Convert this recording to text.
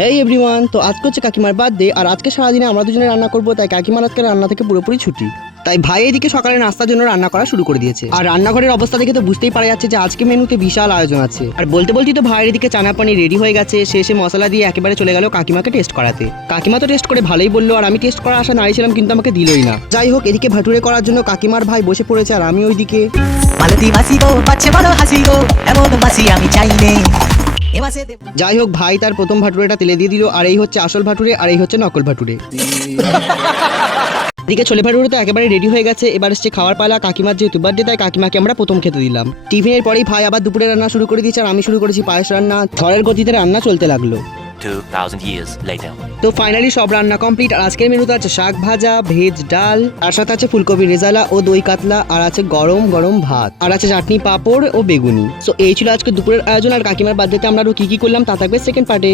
হেই everyone, তো আজকে হচ্ছে কাকিমার বার্থডে আর আজকে সারাদিনে আমরা দুজনে রান্না করবো, তাই কাকিমার আজকে রান্না থেকে পুরোপুরি ছুটি। তাই ভাই এদিকে সকালে নাস্তার জন্য রান্না করা শুরু করে দিয়েছে। আর রান্নাঘরের অবস্থা দেখে তো বুঝতেই পারা যাচ্ছে যে আজকে মেনুতে বিশাল আয়োজন আছে। আর বলতে বলতেই তো ভাইয়ের এদিকে চানা পানি রেডি হয়ে গেছে, সে মশলা দিয়ে একেবারে চলে গেল কাকিমাকে টেস্ট করাতে। কাকিমা তো টেস্ট করে ভালোই বললো, আর আমি টেস্ট করার আশা নাড়িয়েছিলাম কিন্তু আমাকে দিলই না। যাই হোক, এদিকে ভাটুরে করার জন্য কাকিমার ভাই বসে পড়েছে আর আমি ওইদিকে মালতী মাসি গো পাচ্ছে ভালো হাসি গো, এমন মাসি আমি চাই নে। যাই হোক, ভাই তার প্রথম ভাটুরেটা তেলে দিয়ে দিল, আর এই হচ্ছে আসল ভাটুরে আর এই হচ্ছে নকল ভাটুরে। এদিকে ছোলে ভাটুরে তো একেবারে রেডি হয়ে গেছে। এবার এসছে খাওয়ার পালা। কাকিমার যেহেতু বার্থডে, তাই কাকিমাকে আমরা প্রথম খেতে দিলাম। টিফিনের পরেই ভাই আবার দুপুরে রান্না শুরু করে দিয়েছে আর আমি শুরু করেছি পায়েস রান্না। ঝড়ের গতিতে রান্না চলতে লাগলো। 2000 years later. তো ফাইনালি সব রান্না কমপ্লিট। আর আজকের মেনুতে আছে শাক ভাজা, ভেজ ডাল, আর সাথে আছে ফুলকপি রেজালা ও দই কাতলা, আর আছে গরম গরম ভাত, আর আছে চাটনি পাঁপড় ও বেগুনি। সো এই ছিল আজকে দুপুরের আয়োজন। আর কাকিমার বার্থডেতে আমরা আরো কি কি করলাম তা থাকবে সেকেন্ড পার্টে।